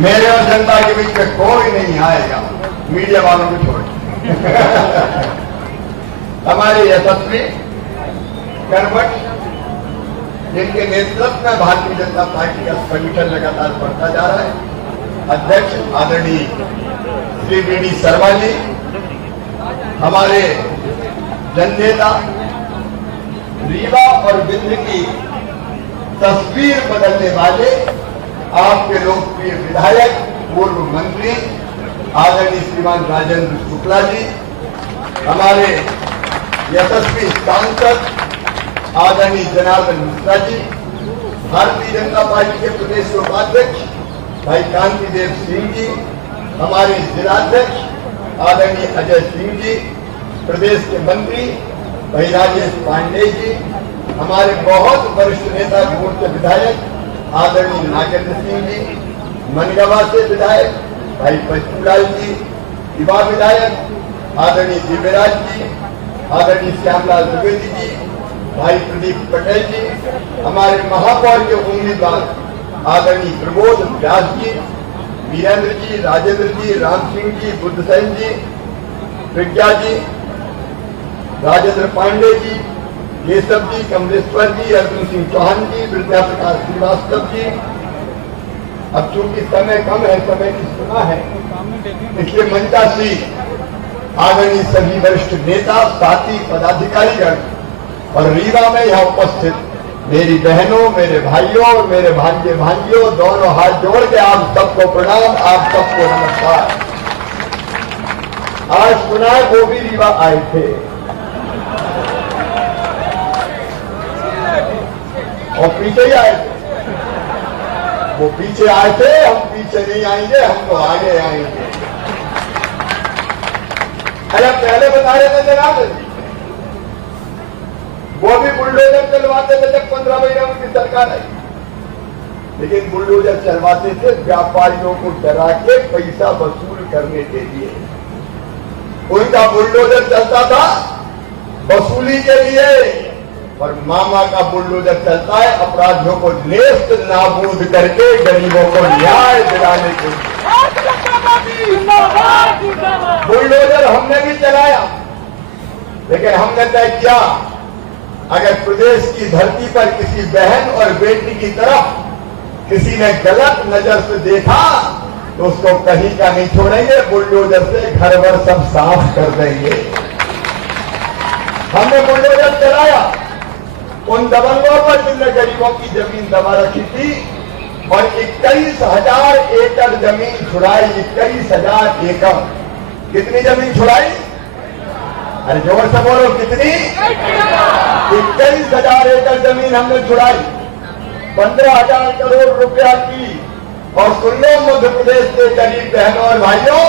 मेरे और जनता के बीच में कोई नहीं आएगा, मीडिया वालों को छोड़। हमारे यशस्वी कर्मठ, जिनके नेतृत्व में भारतीय जनता पार्टी का संगठन लगातार बढ़ता जा रहा है, अध्यक्ष आदरणीय श्री वी.डी. शर्मा जी, हमारे जननेता, रीवा और विंध्य की तस्वीर बदलने वाले आपके लोकप्रिय विधायक, पूर्व मंत्री आदरणीय श्रीमान राजेंद्र शुक्ला जी, हमारे यशस्वी सांसद आदरणीय जनार्दन मिश्रा जी, भारतीय जनता पार्टी के प्रदेश उपाध्यक्ष भाई कांति देव सिंह जी, हमारे जिलाध्यक्ष आदरणीय अजय सिंह जी, प्रदेश के मंत्री भाई राजेश पांडे जी, हमारे बहुत वरिष्ठ नेता पूर्व विधायक आदरणीय नागेंद्र सिंह जी, मनगवा से विधायक भाई बच्चूलाल जी, युवा विधायक आदरणीय दिव्यराज जी, आदरणीय श्यामलाल द्विवेदी जी, भाई प्रदीप पटेल जी, हमारे महापौर के उम्मीदवार आदरणीय प्रबोध व्यास जी, वीरेंद्र जी, राजेंद्र जी, राम सिंह जी, बुद्धसेन जी, विज्ञा जी, राजेंद्र पांडे जी, केशव जी, कमलेश्वर जी, अर्जुन सिंह चौहान जी, विद्या प्रकाश श्रीवास्तव जी। अब चूंकि समय कम है, समय की सीमा है, इसलिए मंचासी आदरणीय सभी वरिष्ठ नेता, साथी, पदाधिकारीगण और रीवा में यहाँ उपस्थित मेरी बहनों, मेरे भाइयों और मेरे भांजे भांजियों, दोनों हाथ जोड़ के आप सबको प्रणाम, आप सबको नमस्कार। आज सुना वो भी रीवा आए थे और पीछे ही आए थे। वो पीछे आए थे, हम पीछे नहीं आएंगे, हम तो आगे आएंगे। अरे पहले बता रहे थे जनाब, वो भी बुलडोजर चलवाते थे जब 15 महीने उनकी सरकार आई, लेकिन बुलडोजर चलवाते थे व्यापारियों को डरा के पैसा वसूल करने के लिए। उनका बुलडोजर चलता था वसूली के लिए, और मामा का बुलडोजर चलता है अपराधियों को नेस्त नाबूद करके गरीबों को न्याय दिलाने के लिए। बुलडोजर हमने भी चलाया, लेकिन हमने तय किया अगर प्रदेश की धरती पर किसी बहन और बेटी की तरफ किसी ने गलत नजर से देखा तो उसको कहीं का नहीं छोड़ेंगे, बुलडोजर से घर भर सब साफ कर देंगे। हमने बुलडोजर चलाया उन दबंगों पर जिनने गरीबों की जमीन दबा रखी थी और 21,000 एकड़ जमीन छुड़ाई। 21,000 एकड़। कितनी जमीन छुड़ाई? अरे जोर से बोलो, कितनी? 21,000 एकड़ जमीन हमने छुड़ाई, 15,000 करोड़ रुपया की। और सुन लो मध्य प्रदेश के गरीब बहनों और भाइयों,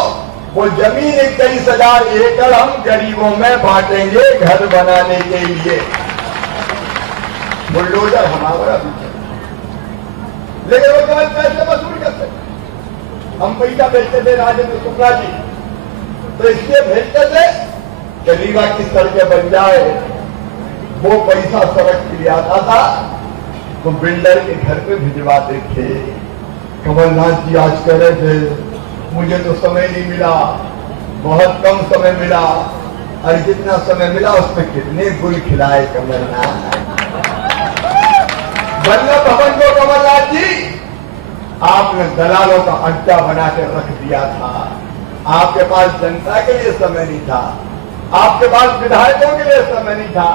वो जमीन 21,000 एकड़ हम गरीबों में बांटेंगे घर बनाने के लिए। बुलडोजर हमारा भी, लेकिन वो केवल पैसे वसूल करते। हम पैसा भेजते थे राजेंद्र शुक्ला जी, तो इसलिए भेजते थे कि रीवा की सड़कें बन जाए। वो पैसा सड़क के लिए आता था तो बिल्डर के घर पे भिजवाते थे। कमलनाथ जी आज कह रहे थे मुझे तो समय नहीं मिला, बहुत कम समय मिला। अरे जितना समय मिला उसमें कितने गुल खिलाए कमलनाथ। वल्लभ भवन को कमलनाथ जी आपने दलालों का अड्डा बना कर रख दिया था। आपके पास जनता के लिए समय नहीं था, आपके पास विधायकों के लिए समय नहीं था,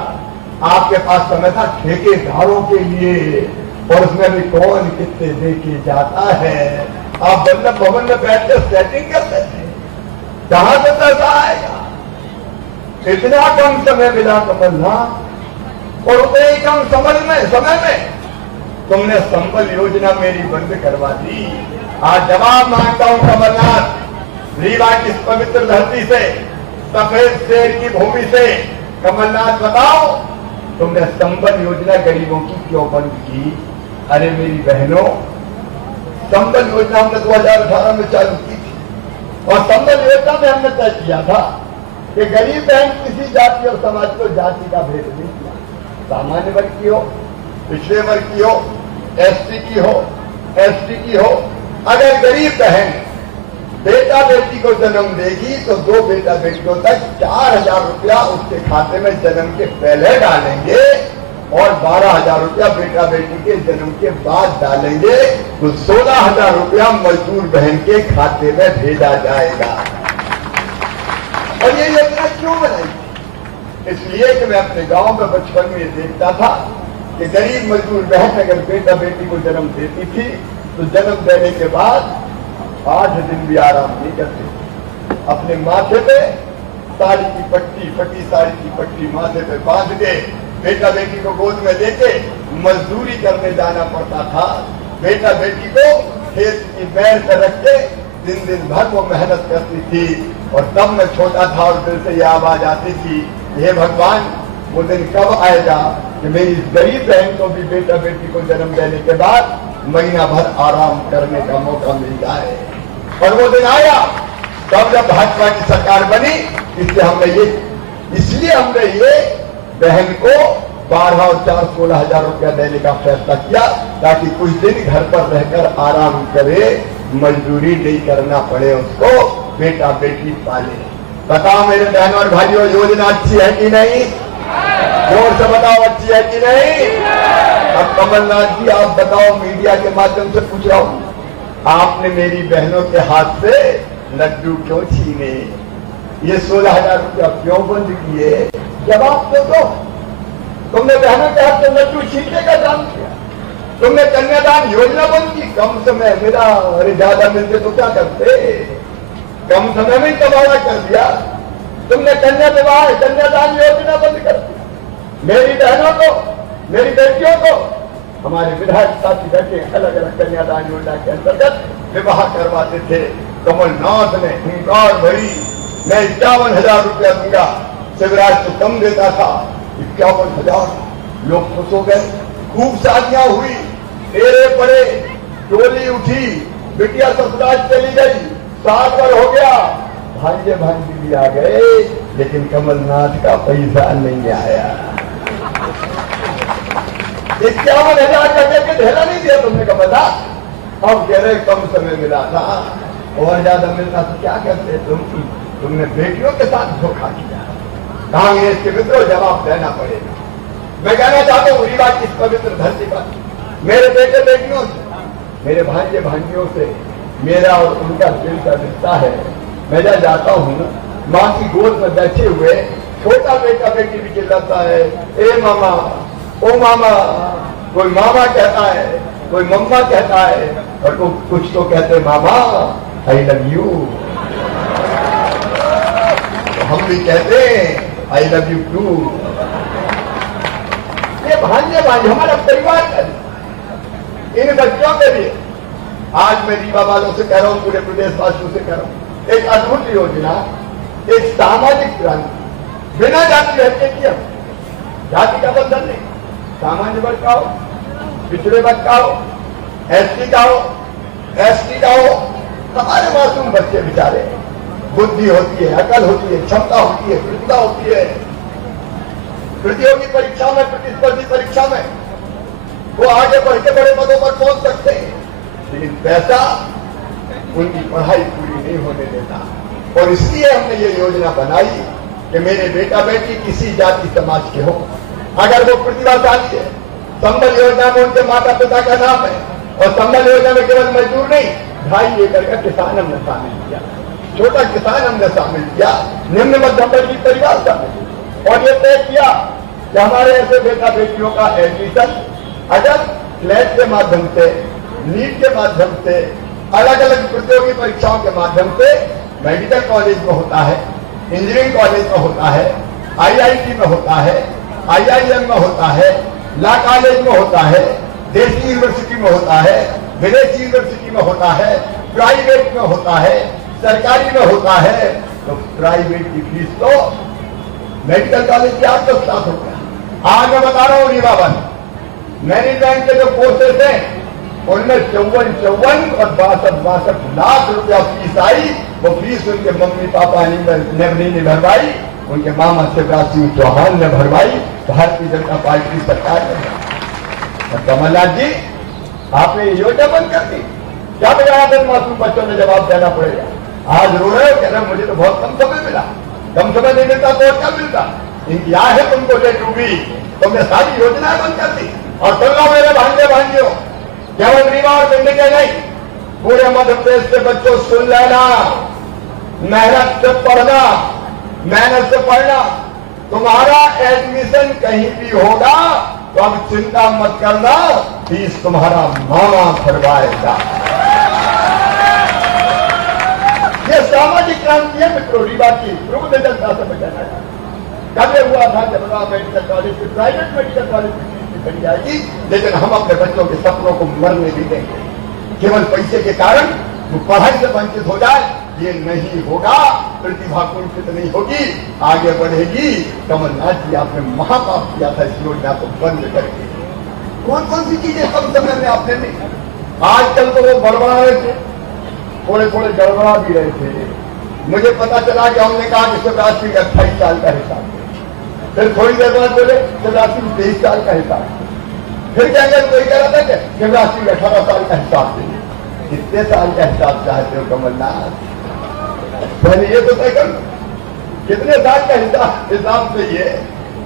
आपके पास समय था ठेकेदारों के लिए। और उसमें भी कौन कितने देके जाता है। आप वल्लभ भवन में बैठ कर सेटिंग करते थे, कहां से पैसा आएगा। इतना कम समय मिला कमलनाथ, और उतने ही कम समय में तुमने संबल योजना मेरी बंद करवा दी। आज जवाब मांगता हूं कमलनाथ, रीवा की इस पवित्र धरती से, सफेद शेर की भूमि से, कमलनाथ बताओ तुमने संबल योजना गरीबों की क्यों बंद की? अरे मेरी बहनों, संबल योजना हमने 2018 में चालू की थी, और संबल योजना में हमने तय किया था कि गरीब बहन किसी जाति और समाज को जाति का भेद नहीं किया। सामान्य वर्ग की हो, पिछड़े वर्ग की हो, एसटी की हो, एसटी की हो, अगर गरीब बहन बेटा बेटी को जन्म देगी तो 2 बेटा बेटियों तक 4,000 रुपया उसके खाते में जन्म के पहले डालेंगे और 12,000 रुपया बेटा बेटी के जन्म के बाद डालेंगे, तो 16,000 रुपया मजदूर बहन के खाते में भेजा जाएगा। और ये योजना क्यों बनाई? इसलिए कि मैं अपने गांव में बचपन में देखता था कि गरीब मजदूर बहन अगर बेटा बेटी को जन्म देती थी तो जन्म देने के बाद 8 दिन भी आराम नहीं करते। अपने माथे पे साड़ी की पट्टी, फटी साड़ी की पट्टी माथे पे बांध के बेटा बेटी को गोद में लेके मजदूरी करने जाना पड़ता था। बेटा बेटी को खेत की बैल पर रख के दिन भर वो मेहनत करती थी। और तब मैं छोटा था और दिल से ये आवाज आती थी, हे भगवान वो दिन कब आएगा कि मेरी गरीब बहन को भी बेटा बेटी को जन्म देने के बाद महीना भर आराम करने का मौका मिल जाए। और वो दिन आया तब जब भाजपा की सरकार बनी, इसलिए हमने ये बहन को 12 और 4 16,000 रुपया देने का फैसला किया ताकि कुछ दिन घर पर रहकर आराम करे, मजदूरी नहीं करना पड़े उसको, बेटा बेटी पाले। बताओ मेरे बहनों और भाइयों, योजना अच्छी है कि नहीं? जोर से बताओ, अच्छी है कि नहीं? अब कमलनाथ जी आप बताओ, मीडिया के माध्यम से पूछ रहा हूं, आपने मेरी बहनों के हाथ से लड्डू क्यों छीने? ये 16,000 रुपया क्यों बंद किए? जवाब तो दो। तुमने बहनों के हाथ से लड्डू छीनने का काम किया, तुमने कन्यादान योजना बंद की। कम समय मिला, अरे ज्यादा मिलते तो क्या करते, कम समय में तबाह कर दिया। तुमने कन्यादान योजना बंद कर दी। मेरी बहनों को, मेरी बेटियों को हमारे विधायक साथी बैठे अलग अलग कन्यादान योजना के अंतर्गत विवाह करवाते थे। कमलनाथ ने हुंकार भरी, मैं 51,000 रुपया दूंगा, शिवराज तो कम देता था। 51,000 लोग खुश हो गए, खूब शादियां हुई, तेरे पड़े, टोली उठी, बिटिया ससुराल चली गई, 7 बार हो गया, भांजे भांजी भी आ गए, लेकिन कमलनाथ का पैसा नहीं आया। 51,000 का करके ढेला नहीं दिया तुमने का पता। अब कह रहे कम समय मिला था, और ज्यादा मिलता तो क्या करते तुमने बेटियों के साथ धोखा किया। कांग्रेस के मित्रों जवाब देना पड़ेगा। मैं कहना चाहता हूँ रीवा की इस पवित्र धरती पर मेरे बेटे बेटियों से, मेरे भांजे भांजियों से मेरा और उनका दिल का रिश्ता है। मैं जब जाता हूँ माँ की गोद में बैठे हुए छोटा बेटा बेटी भी चिल्लाता है, ए मामा, ओ मामा, कोई मामा कहता है, कोई मम्मा कहता है, और कुछ तो कहते मामा आई लव यू। हम भी कहते हैं आई लव यू टू। ये भांजे भांजे हमारा परिवार का, इन बच्चों के लिए आज मैं रीवा वालों से कह रहा हूं, पूरे प्रदेशवासियों से कह रहा हूं, एक अद्भुत योजना, एक सामाजिक क्रांति, बिना जाति रहते किया। जाति का बंधन नहीं, सामान्य वर्ग का हो, पिछड़े वर्ग का हो, एसटी का हो, एसटी का हो, हमारे मासूम बच्चे बेचारे, बुद्धि होती है, अकल होती है, क्षमता होती है, प्रतिभा होती है, प्रतियोगी परीक्षा में, प्रतिस्पर्धी परीक्षा में वो आगे बढ़ के बड़े पदों पर पहुंच सकते हैं, लेकिन पैसा उनकी पढ़ाई पूरी नहीं होने देता। और इसलिए हमने ये योजना बनाई कि मेरे बेटा बेटी किसी जाति समाज के हो, अगर वो प्रतिभाशाली है, संबल योजना में उनके माता पिता का नाम है, और संबल योजना में केवल मजदूर नहीं, 2.5 एकड़ का किसान हमने शामिल किया, छोटा किसान हमने शामिल किया, निम्न मध्यम वर्गीय परिवार शामिल किया, और ये तय किया कि हमारे ऐसे बेटा बेटियों का एडमिशन अगर क्लैट के माध्यम से, नीट के माध्यम से, अलग अलग प्रतियोगी परीक्षाओं के माध्यम से मेडिकल कॉलेज में होता है, इंजीनियरिंग कॉलेज में होता है, आईआईटी में होता है, आईआईएम में होता है, लॉ कॉलेज में होता है, देशी यूनिवर्सिटी में होता है, विदेशी यूनिवर्सिटी में होता है, प्राइवेट में होता है, सरकारी में होता है, तो प्राइवेट की फीस तो मेडिकल कॉलेज की 8-10 लाख रुपया। आज मैं बता रहा हूँ रीवावन मैनेजमेंट के जो कोर्सेज हैं उनमें 54 और 62 लाख रुपया फीस आई। वो फीस उनके मम्मी पापा ने नहीं भरवाई, उनके मामा शिवराज सिंह चौहान ने भरवाई, भारतीय जनता पार्टी सरकार ने। और कमलनाथ जी आपने ये योजना बंद कर दी। क्या बजाया था मासूम बच्चों ने जवाब देना पड़ेगा। आज रो रहे हो, कह रहे मुझे तो बहुत कम समय मिला, कम समय नहीं मिलता तो और क्या मिलता। क्या है तुमको ले डूबी, तुमने सारी योजनाएं बंद कर दी। और सुन लो मेरे भांजे भांजियों, केवल रीवा और पिंडी के नहीं, पूरे मध्य प्रदेश के बच्चों सुन लेना, मेहनत से पढ़ना, मेहनत से पढ़ना। तुम्हारा एडमिशन कहीं भी होगा तो अब चिंता मत करना, फीस तुम्हारा मामा भरवाएगा। ये सामाजिक क्रांति है मित्रों, रीवा की प्रबुद्ध जनता से बचाना है। कब ये हुआ था जब मेडिकल कॉलेज से प्राइवेट मेडिकल कॉलेज में बन जाएगी, लेकिन हम अपने बच्चों के सपनों को मरने नहीं देंगे। केवल पैसे के कारण वो पढ़ाई से वंचित हो जाए, ये नहीं होगा। प्रतिभा कुंठित नहीं होगी, आगे बढ़ेगी। कमलनाथ जी आपने महापाप किया था इस योजना को बंद करके। कौन कौन सी चीजें कम समय में आपने नहीं, आजकल तो वो बढ़वा रहे थे, थोड़े थोड़े गड़बड़ा भी रहे थे। मुझे पता चला कि हमने कहा कि शिवराज सिंह 28 साल का हिसाब, फिर थोड़ी देर बाद बोले शिवराज सिंह 23 साल का हिसाब, फिर क्या कोई कह रहा था कि शिवराज सिंह 18 साल का हिसाब देंगे। कितने साल का हिसाब चाहते हो कमलनाथ, पहले ये तो तय कर, कितने साल का हिसाब चाहिए।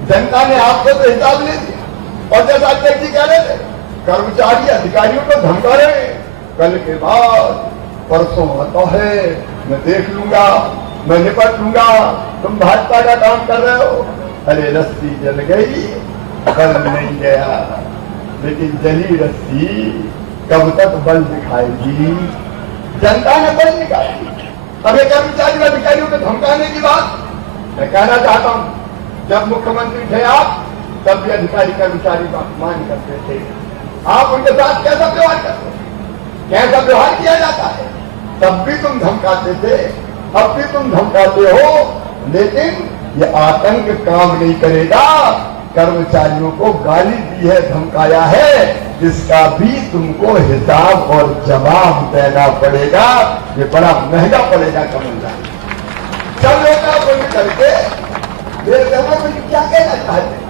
जनता ने आपको तो हिसाब ले दिया। और जैसा अध्यक्ष जी कह रहे थे, कर्मचारी अधिकारियों को धमका रहे, कल के बाद परसों आता है, मैं देख लूंगा, मैं निपट लूंगा, तुम भाजपा का काम कर रहे हो। अरे रस्सी जल गई, बल नहीं गया, लेकिन जली रस्सी कब तक बल दिखाएगी। जनता ने बल दिखाएगी। अब ये कर्मचारी अधिकारियों को धमकाने की बात मैं कहना चाहता हूं, जब मुख्यमंत्री थे आप, तब भी अधिकारी कर्मचारी का अपमान करते थे। आप उनके साथ कैसा व्यवहार करते, कैसा व्यवहार किया जाता है, तब भी तुम धमकाते थे, अब भी तुम धमकाते हो। लेकिन ये आतंक काम नहीं करेगा। कर्मचारियों को गाली दी है, धमकाया है, जिसका भी तुमको हिसाब और जवाब देना पड़ेगा। ये बड़ा महंगा पड़ेगा कमलनाथ। सब लोग बोल करके क्या कहना चाहते हैं।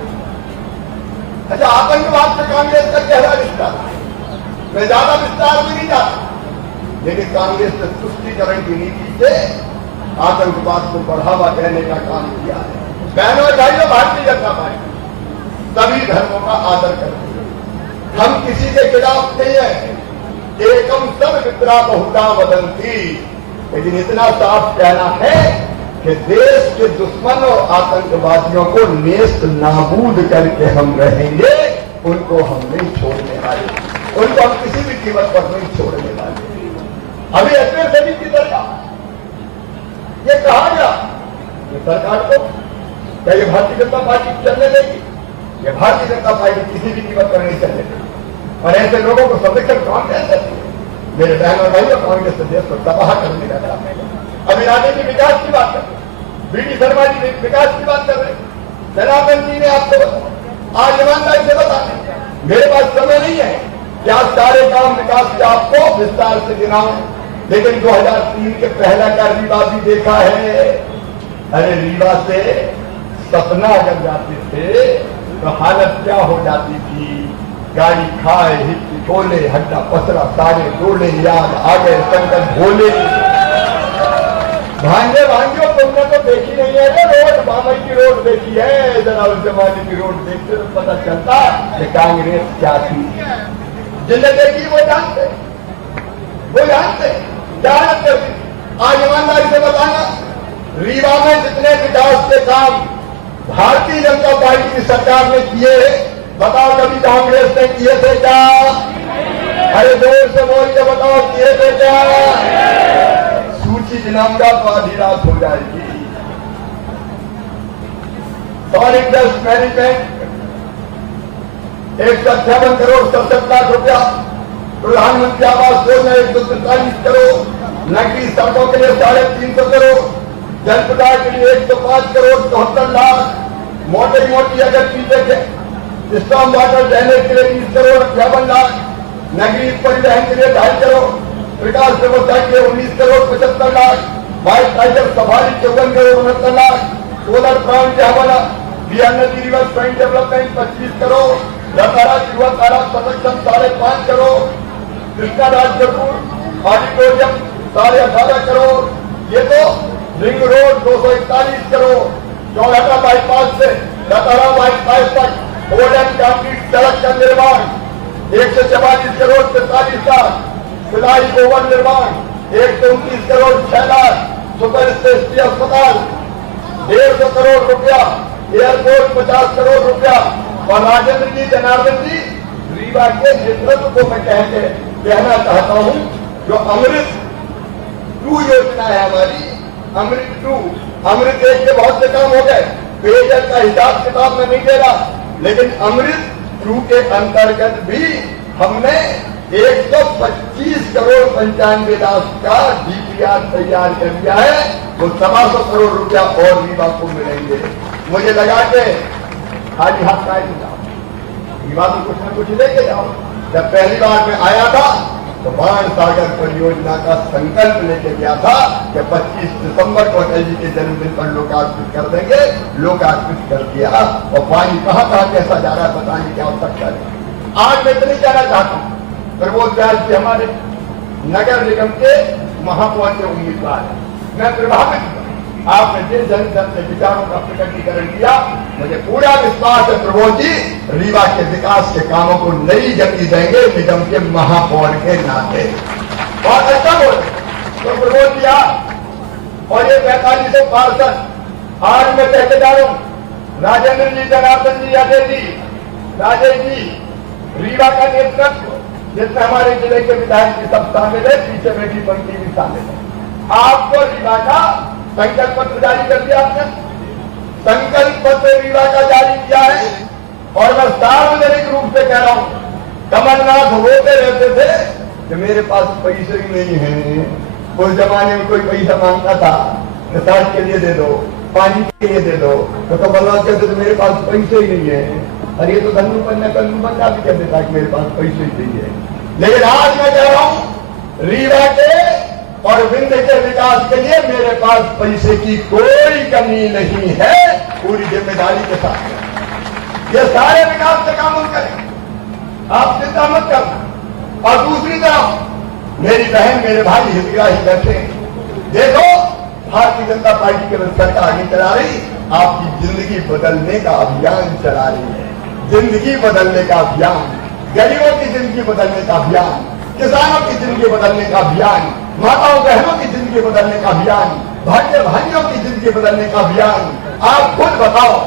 अच्छा, आतंकवाद से कांग्रेस का गहरा रिश्ता, मैं ज्यादा विस्तार में नहीं जाता, लेकिन कांग्रेस ने तुष्टीकरण की नीति से आतंकवाद को बढ़ावा देने का काम किया है। बहनों और भाइयों, भारतीय जनता पार्टी सभी धर्मों का आदर करते हैं। हम किसी के खिलाफ नहीं है। एकम सब विद्रा बहुधा वदंती, लेकिन इतना साफ कहना है कि देश के दुश्मन और आतंकवादियों को नेस्त नाबूद करके हम रहेंगे। उनको हम नहीं छोड़ने वाले, उनको हम किसी भी कीमत पर नहीं छोड़ने वाले। अभी अजमेर शरीफ की सरकार, ये कहा गया ये सरकार को क्या ये भारतीय जनता पार्टी चलने देगी? ये भारतीय जनता पार्टी किसी भी कीमत पर नहीं चलने देगी। और ऐसे लोगों को संरक्षण कौन कह सकते हैं? मेरे बहन और भाइयों, कांग्रेस से देश को तबाह करने का काम है। अभी राजे जी विकास की बात कर रहे, बीडी शर्मा जी विकास की बात कर रहे, जनार्दन जी ने आपको आज ईमानदारी से बताया। मेरे पास समय नहीं है क्या सारे काम विकास के आपको विस्तार से गिनाऊं, लेकिन 2003 के पहला का रीवा भी देखा है। अरे रीवा से सपना अगर जाते थे तो हालत क्या हो जाती थी। गाड़ी खाए हिट छोले हड्डा पसरा सारे डोले याद आ गए संकट भोले। भांजे भांजो तुमने तो देखी नहीं है रोड, बामई की रोड देखी है, जरा उस जमाने की रोड देखते तो पता चलता कि कांग्रेस क्या थी। जिन्हें देखी वो जानते, वो जानते क्या जानते। आज ईमानदारी से बताना, रीवा में जितने विकास के काम भारतीय जनता पार्टी की सरकार ने किए, बताओ कभी कांग्रेस ने किए थे क्या? अरे जोर से बोल के बताओ किए थे क्या? सूची गिनाऊंगा तो आधी रात हो जाएगी। Solid waste management 157 crore 67 lakh रुपया, प्रधानमंत्री आवास योजना 143 करोड़, नगरीय सड़कों के लिए 350 करोड़, जनपदा के लिए 105 करोड़ 74 लाख, मोटी अगर चीजें स्टॉम वाटर ड्रेनेज के लिए 30 करोड़ 58 लाख, नगरीय परिवहन के लिए 2.5 करोड़, विकास व्यवस्था के लिए 19 crore 75 lakh, white tiger safari 54 crore 69 lakh, solar plant के हवाला, बिहार नदी रिवर फ्रंट डेवलपमेंट 25 करोड़, रतारा युवा तारा संरक्षण 5.5 करोड़, कृष्णा राजपुर ऑडिटोरियम 18.5 करोड़, ये तो रिंग रोड 241 करोड़, चौराहा बाईपास से दशहरा बाईपास तक गोल्डन कंक्रीट सड़क का निर्माण 144 करोड़ 43 लाख, फिलहाल ओवर निर्माण 129 करोड़ 6 लाख, सुपर स्पेशलिटी अस्पताल 150 करोड़ रुपया, एयरपोर्ट 50 करोड़ रुपया। और राजेंद्र जी, जनार्दन जी, रीवा के नेतृत्व को मैं कहना चाहता हूं, जो अमृत 2 योजना है हमारी, अमृत 2, अमृत 1 के बहुत से काम हो गए, पेयजल का हिसाब किताब में नहीं दे रहा, लेकिन अमृत 2 के अंतर्गत भी हमने 125 करोड़ 95 लाख का डीपीआर तैयार कर दिया है। वो 125 करोड़ रुपया और रीवा को मिलेंगे। मुझे लगा के खाली हाथ का नहीं जाओ, रीवा में कुछ न कुछ लेके जाओ। जब पहली बार मैं आया था तो बाण सागर परियोजना का संकल्प लेके गया था कि 25 दिसंबर को अटल जी के जन्मदिन पर लोकार्पित कर देंगे, लोकार्पित कर दिया। और पानी कहां कैसा जा रहा है बताने की आवश्यकता नहीं। आज मैं इतनी कहना चाहता हूं, प्रमोद व्यास जी हमारे नगर निगम के महापौर के उम्मीदवार है, मैं प्रभावित हूं। आपने जिस जन से विचारों का प्रकटीकरण किया, मुझे पूरा विश्वास है प्रमोद जी रीवा के विकास के कामों को नई गति देंगे निगम के महापौर के नाते। बहुत अच्छा बोले तो प्रमोद जी और ये 4500 पार्षद आज मैं कहते जा रहा हूं, राजेंद्र जी, जनार्दन जी, अजय जी, राजेश जी, रीवा का नेतृत्व जिसमें हमारे जिले के विधायक भी सब शामिल है, पीछे बैठी पंक्ति भी शामिल है। आपको रीवा का संकल्प पत्र जारी कर दिया, आपने संकल्प पत्र रीवा का जारी किया है। और मैं सार्वजनिक रूप से कह रहा हूं, कमलनाथ रोते रहते थे कि मेरे पास पैसे ही नहीं है। उस जमाने में कोई पैसा मांगता था, रिसार्च के लिए दे दो, पानी के लिए दे दो, तो कमलनाथ कहते थे मेरे पास पैसे ही नहीं है। अरे ये तो धनु पन्ना भी कर देता कि मेरे पास पैसे ही नहीं है। लेकिन आज मैं कह रहा हूं, रीवा के और विंध्य के विकास के लिए मेरे पास पैसे की कोई कमी नहीं है, पूरी जिम्मेदारी के साथ ये सारे विकास के काम हम करें, आप चिंता मत करना। और दूसरी तरफ मेरी बहन, मेरे भाई हितग्राही बैठे, देखो भारतीय जनता पार्टी की सरकार आगे चला रही, आपकी जिंदगी बदलने का अभियान चला रही है। जिंदगी बदलने का अभियान, गरीबों की जिंदगी बदलने का अभियान, किसानों की जिंदगी बदलने का अभियान, माताओं बहनों की जिंदगी बदलने का अभियान, भाइयों की जिंदगी बदलने का अभियान। आप खुद बताओ,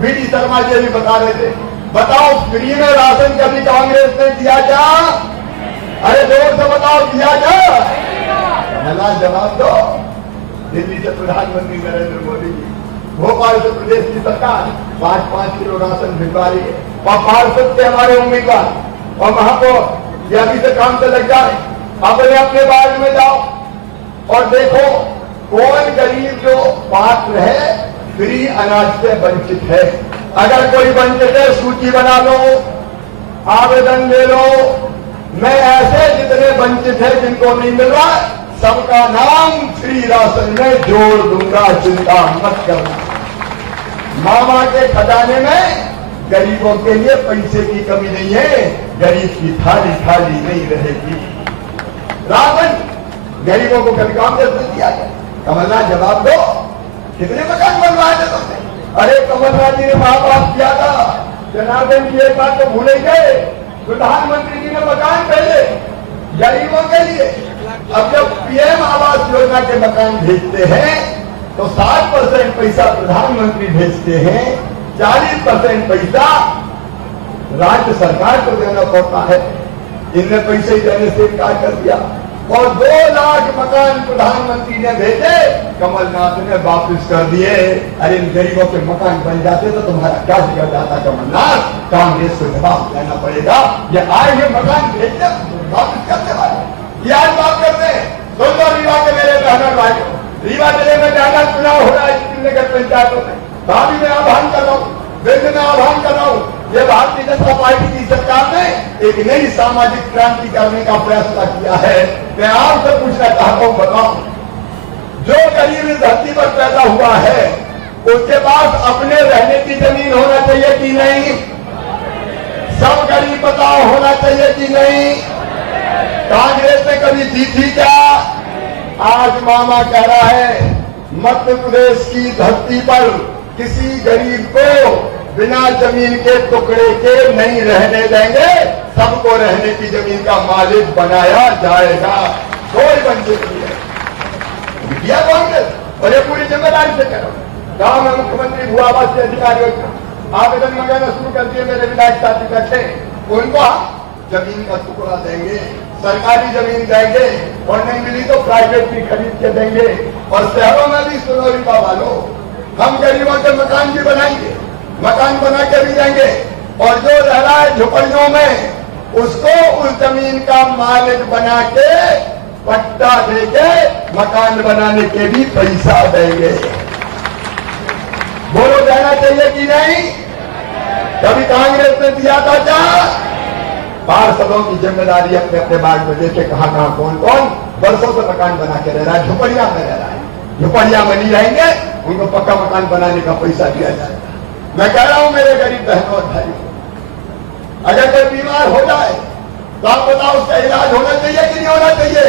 बीडी शर्मा जी भी बता रहे थे, बताओ फ्री में राशन कभी कांग्रेस ने दिया क्या? अरे जोर से बताओ, दिया क्या? मला जवाब दो। दिल्ली से प्रधानमंत्री नरेंद्र मोदी जी, भोपाल से प्रदेश की सरकार 5-5 किलो राशन भिजवा रही है। और पार्षद के हमारे उम्मीदवार और महापौर ये अभी से काम से लग जाए, अपने अपने वार्ड में जाओ और देखो कौन गरीब जो पात्र है, फ्री अनाज से वंचित है। अगर कोई वंचित है, सूची बना लो, आवेदन ले लो। मैं ऐसे जितने वंचित है जिनको नहीं मिल रहा, सबका नाम फ्री राशन में जोड़ दूंगा, चिंता मत करना। मामा के खजाने में गरीबों के लिए पैसे की कमी नहीं है, गरीब की थाली खाली नहीं रहेगी। राशन गरीबों को कभी कांग्रेस ने दिया है? कमलनाथ जवाब दो, कितने मकान बनवाए थे तुमने? अरे कमलनाथ जी ने महापाप किया था, जनार्दन जी एक बात तो भूले गए, प्रधानमंत्री जी ने मकान पहले गरीबों के लिए। अब जब पीएम आवास योजना के मकान भेजते हैं तो 60% पैसा प्रधानमंत्री भेजते हैं, 40% पैसा राज्य सरकार को देना पड़ता है। इनने पैसे देने से इनकार कर दिया और 2 लाख मकान प्रधानमंत्री ने भेजे, कमलनाथ ने वापस कर दिए। अरे इन गरीबों के मकान बन जाते तो तुम्हारा क्या बिगड़ जाता कमलनाथ? कांग्रेस को जवाब देना पड़ेगा। ये आए हुए मकान भेजते वापस करने वाले ये आज बात करते हैं। सुन लो रीवा के मेरे बहनों भाइयों, रीवा जिले में ज्यादा चुनाव हो रहा है नगर पंचायतों में। भाभी मैं आह्वान कर रहा हूँ, विंध्य में आह्वान कर रहा हूँ, ये भारतीय जनता पार्टी की सरकार ने एक नई सामाजिक क्रांति करने का फैसला किया है। मैं आपसे पूछना चाहता हूँ, बताओ जो गरीब इस धरती पर पैदा हुआ है उसके पास अपने रहने की जमीन होना चाहिए कि नहीं? सब गरीब बताओ, होना चाहिए कि नहीं? कांग्रेस ने कभी दी थी क्या? आज मामा कह रहा है मध्य प्रदेश की धरती पर किसी गरीब को बिना जमीन के टुकड़े के नहीं रहने देंगे, सबको रहने की जमीन का मालिक बनाया जाएगा। कोई वंचित नहीं है। किया कांग्रेस और ये पूरी जिम्मेदारी से करो। गांव में मुख्यमंत्री भू आवास के अधिकारियों को आवेदन मंगाना शुरू कर दिए। मेरे विधायक साथी बैठे, उनको जमीन का टुकड़ा देंगे, सरकारी जमीन देंगे और नहीं मिली तो प्राइवेट भी खरीद के देंगे। और शहरों में भी सुनो रिपा वालों, हम गरीबों के मकान भी बनाएंगे, मकान बना के भी देंगे और जो रह रहा है झुपड़ियों में उसको उस जमीन का मालिक बना के पट्टा देके मकान बनाने के भी पैसा देंगे। बोलो देना चाहिए कि नहीं? कभी कांग्रेस ने दिया था क्या? पार्षदों की जिम्मेदारी अपने अपने बाग में देखे कहां कहां कौन कौन वर्षों से मकान बना के रह रहा है, झुपड़िया में रह रहा है। झुपड़िया में नहीं रहेंगे, उनको पक्का मकान बनाने का पैसा दिया जाएगा। मैं कह रहा हूं मेरे गरीब बहनों और भाइयों, अगर कोई बीमार हो जाए तो आप बताओ उसका इलाज होना चाहिए कि नहीं होना चाहिए?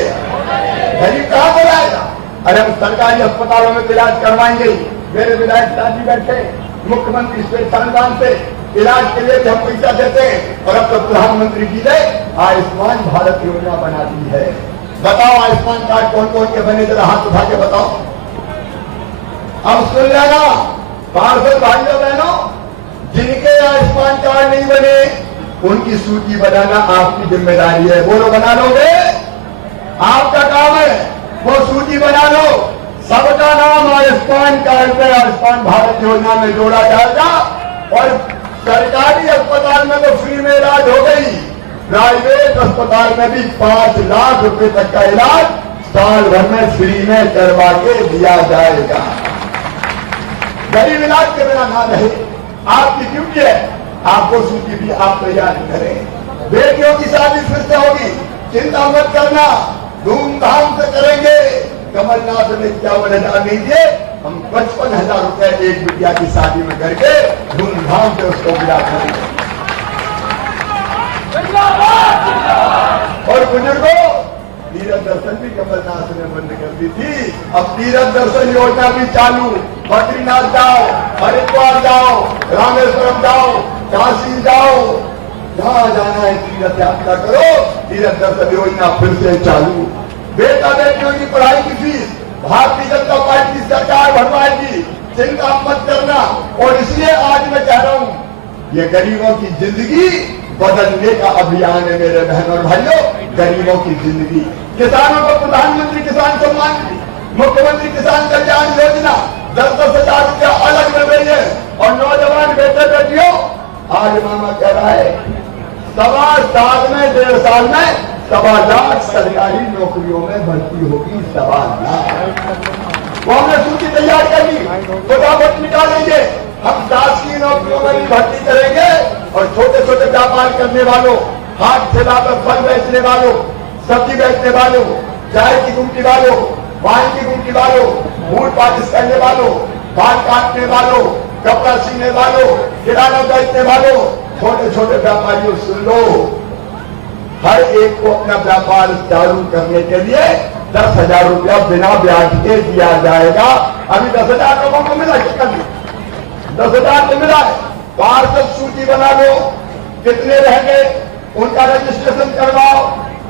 गरीब कहां बुलाएगा? अरे हम सरकारी अस्पतालों में इलाज करवाएंगे। मेरे विधायक साथी बैठे, मुख्यमंत्री स्पेशल अनुदान से इलाज के लिए भी हम पैसा देते हैं और अब तो प्रधानमंत्री जी ने आयुष्मान भारत योजना बना दी है। बताओ आयुष्मान कार्ड कौन कौन के बने? जरा हाथ उठा के बताओ। अब सुन लेना पार्षद भाइयों बहनों, जिनके आयुष्मान कार्ड नहीं बने उनकी सूची बनाना आपकी जिम्मेदारी है। बोलो बना लोगे? आपका काम है, वो सूची बना लो। सबका नाम आयुष्मान कार्ड में आयुष्मान भारत योजना में जोड़ा जाएगा और सरकारी अस्पताल में तो फ्री में इलाज हो गई, प्राइवेट अस्पताल में भी 5 लाख रुपए तक का इलाज साल भर में फ्री में करवा के दिया जाएगा। गरीब इलाज के बिना ना रहे। आपकी ड्यूटी है, आपको सूची भी आप तैयार करें। बेटियों की शादी फिर से होगी, चिंता मत करना, धूमधाम से करेंगे। कमलनाथ ने 51,000 नहीं दिए, हम 55,000 रुपए एक बिटिया की शादी में करके धूमधाम से उसको विदा करेंगे। और बुजुर्गों, तीर्थ दर्शन भी कमलनाथ ने बंद कर दी थी, अब तीर्थ दर्शन योजना भी चालू। बद्रीनाथ जाओ, हरिद्वार जाओ, रामेश्वरम जाओ, काशी जाओ, जहां जाना है तीर्थ यात्रा करो। तीर्थ दर्शन योजना फिर से चालू। बेटा बेटियों की पढ़ाई की फीस भारतीय जनता पार्टी की सरकार भरवाएगी, चिंता मत करना। और इसलिए आज मैं कह रहा हूं, ये गरीबों की जिंदगी बदलने का अभियान है मेरे बहनों और भाइयों। गरीबों की जिंदगी, किसानों को प्रधानमंत्री किसान सम्मान निधि, मुख्यमंत्री किसान कल्याण योजना 10-10 हजार रुपया अलग मिल रही है। और नौजवान बेटे बेटियों, आज मामा कह रहा है 1.25 साल में 1.5 साल में 1.25 लाख सरकारी नौकरियों में भर्ती होगी। 1.25 लाख वो हमने सूची तैयार कर ली, फटाफट निकालेंगे। हम शासकीय नौकरियों में भी भर्ती करेंगे और छोटे छोटे व्यापार करने वालों, हाथ ठेला पर फल बेचने वालों, सब्जी बेचने वालों, चाय की गुमटी वालों, वाइन की गुमटी वालों, मूड पालिश करने वालों, बाल काटने वालों, कपड़ा सीने वालों, किराना बेचने वालों, छोटे छोटे व्यापारियों सुन लो, हर एक को अपना व्यापार चालू करने के लिए 10,000 रुपया बिना ब्याज के दिया जाएगा। अभी 10,000 लोगों को मिला, कितना 10,000 को मिला है। पार्षद सूची बना लो, कितने रह गए उनका रजिस्ट्रेशन करवाओ,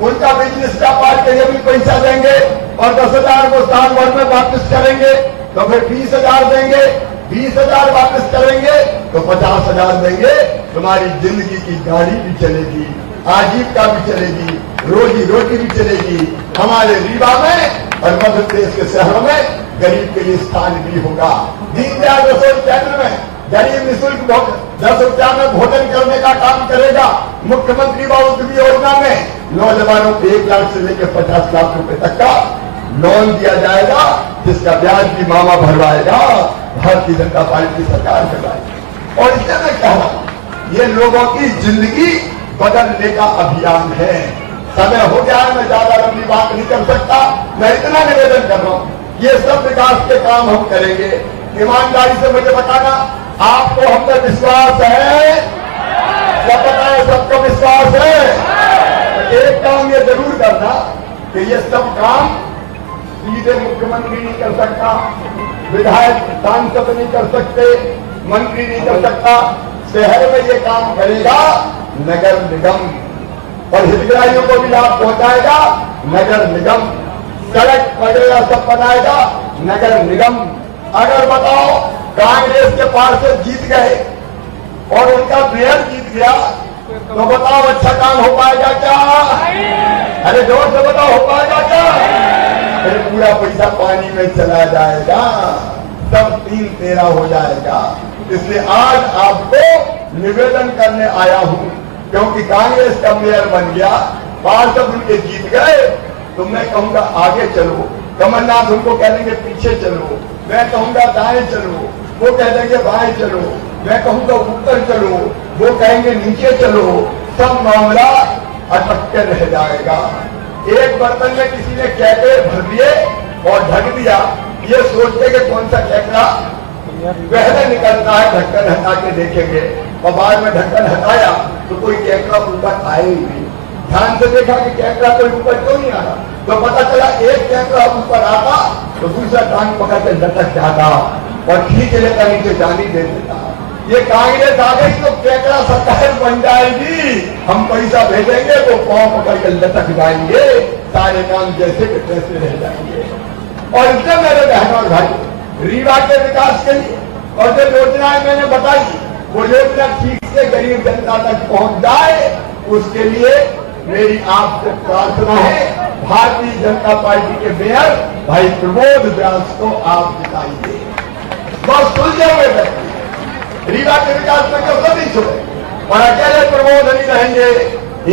उनका बिजनेस व्यापार के लिए भी पैसा देंगे और 10,000 को साल भर में वापस करेंगे तो फिर 20,000 देंगे, 20,000 वापस करेंगे तो 50,000 देंगे। तुम्हारी जिंदगी की गाड़ी भी चलेगी, आजीविका भी चलेगी, रोजी रोटी भी चलेगी। हमारे रीवा में और मध्य प्रदेश के शहरों में गरीब के लिए स्थान भी होगा। दीनदयाल रसोई केंद्र में गरीब निःशुल्क 10 रुपया में भोजन करने का काम करेगा। मुख्यमंत्री बाबू योजना में नौजवानों को 1 लाख से लेकर 50 लाख रुपए तक का लोन दिया जाएगा, जिसका ब्याज भी मामा भरवाएगा, भारतीय जनता पार्टी की सरकार करवाएगी। और इसलिए मैं कह रहा हूं, ये लोगों की जिंदगी बदलने का अभियान है। समय हो गया है, मैं ज्यादा लंबी बात नहीं कर सकता। मैं इतना निवेदन कर रहा हूं, ये सब विकास के काम हम करेंगे। ईमानदारी से मुझे बताना, आपको हम पर विश्वास है? सब बताए, सबको विश्वास है? एक काम ये जरूर था कि ये सब काम सीधे मुख्यमंत्री नहीं कर सकता, विधायक सांसद नहीं कर सकते, मंत्री नहीं कर सकता। शहर में ये काम करेगा नगर निगम, और हितग्राहियों को भी लाभ पहुंचाएगा नगर निगम। सड़क वगैरह सब बनाएगा नगर निगम। अगर बताओ कांग्रेस के पार्षद जीत गए और उनका मेयर जीत गया तो बताओ अच्छा काम हो पाएगा क्या? अरे जोर से बताओ, हो पाएगा क्या? अरे पूरा पैसा पानी में चला जाएगा, सब 3-13 हो जाएगा। इसलिए आज आपको निवेदन करने आया हूं, क्योंकि कांग्रेस का मेयर बन गया, पार्षद उनके जीत गए, तो मैं कहूंगा आगे चलो। कमलनाथ उनको कह देंगे पीछे चलो, मैं कहूंगा दाएं चलो, वो कह देंगे बाएं चलो, मैं कहूंगा ऊपर चलो, वो कहेंगे नीचे चलो। सब मामला अटक के रह जाएगा। एक बर्तन में किसी ने कैकड़े भर दिए और ढक दिया, ये सोचते कि कौन सा कैकड़ा पहले निकलता है, ढक्कन हटा के देखेंगे, और बाद में ढक्कन हटाया तो कोई कैकड़ा ऊपर आए ही नहीं। ध्यान से देखा कि कैकड़ा कोई ऊपर क्यों नहीं आया, तो पता चला एक कैकड़ा ऊपर आता तो दूसरा टांग पकड़ के लटक जाता और खींच लेता, नीचे जानी दे देता। ये कांग्रेस आ गई तो कैकड़ा सरकार बन जाएगी, हम पैसा भेजेंगे तो पांव पकड़ के लटक जाएंगे, सारे काम जैसे के तैसे रह जाएंगे। और इससे मेरे बहनों और भाई, रीवा के विकास के लिए और जो योजनाएं मैंने बताई वो योजना ठीक से गरीब जनता तक पहुंच जाए, उसके लिए मेरी आपसे प्रार्थना है, भारतीय जनता पार्टी के मेयर भाई प्रमोद व्यास को आप जिताइए। बस सुलझे हुए व्यक्ति, रीवा के विकास में क्यों नहीं छुपे, और अकेले प्रमोद नहीं रहेंगे,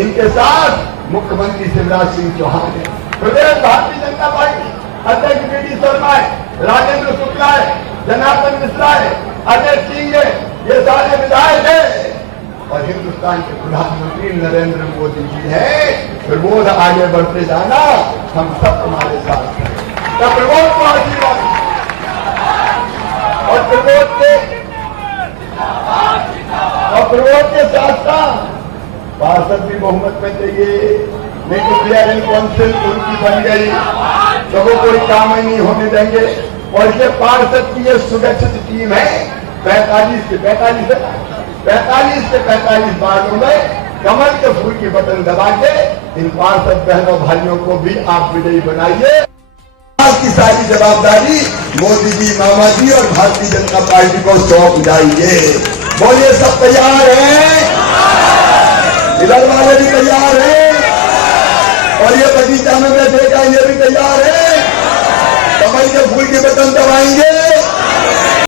इनके साथ मुख्यमंत्री शिवराज सिंह चौहान है, प्रदेश भारतीय जनता पार्टी अध्यक्ष बीडी शर्मा है, राजेंद्र शुक्ला है, जनार्दन मिश्रा है, अजय सिंह है, ये सारे विधायक है, और हिंदुस्तान के प्रधानमंत्री नरेंद्र मोदी जी हैं। प्रमोद आगे बढ़ते जाना, हम सब तुम्हारे साथ हैं। तो प्रमोद को आशीर्वाद, और प्रमोद के साथ साथ पार्षद भी बहुमत में चाहिए, लेकिन क्लियरिंग काउंसिल उनकी बन गई तो वो कोई काम ही नहीं होने देंगे। और ये पार्षद की ये सुरक्षित टीम है, 45 से 45 वार्डों में कमल के फूल की बटन दबा के इन पार्षद बहनों भाइयों को भी आप विजयी बनाइए। की सारी जवाबदारी मोदी जी, मामा जी और भारतीय जनता पार्टी को सौंप जाइए। बोलिए सब तैयार हैं? इधर वाले भी तैयार हैं, और ये बगीचा में बैठेगा ये भी तैयार है, कमल के फूल के बटन दबाएंगे।